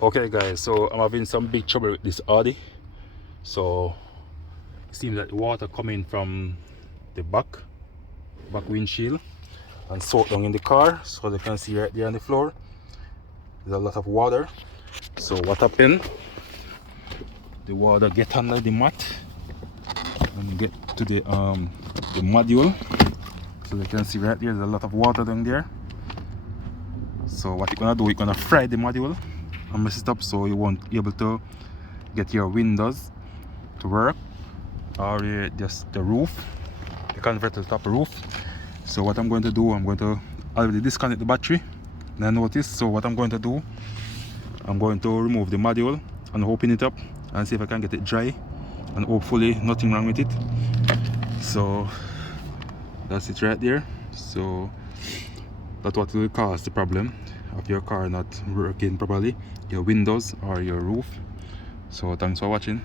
Okay guys, so I'm having some big trouble with this Audi. So it seems that the water coming from the back windshield and soak down in the car. So you can see right there on the floor there's a lot of water. So what happened, the water get under the mat and get to the module. So you can see right there there's a lot of water down there. So what you're gonna do, you're gonna fry the module and mess it up so you won't be able to get your windows to work, or just the roof, the converter top roof. So what I'm going to do, I'm going to already disconnect the battery and I noticed. So what I'm going to do, I'm going to remove the module and open it up and see if I can get it dry, and hopefully nothing wrong with it. So that's it right there. So that's what will cause the problem of your car not working properly, your windows or your roof. So thanks for watching.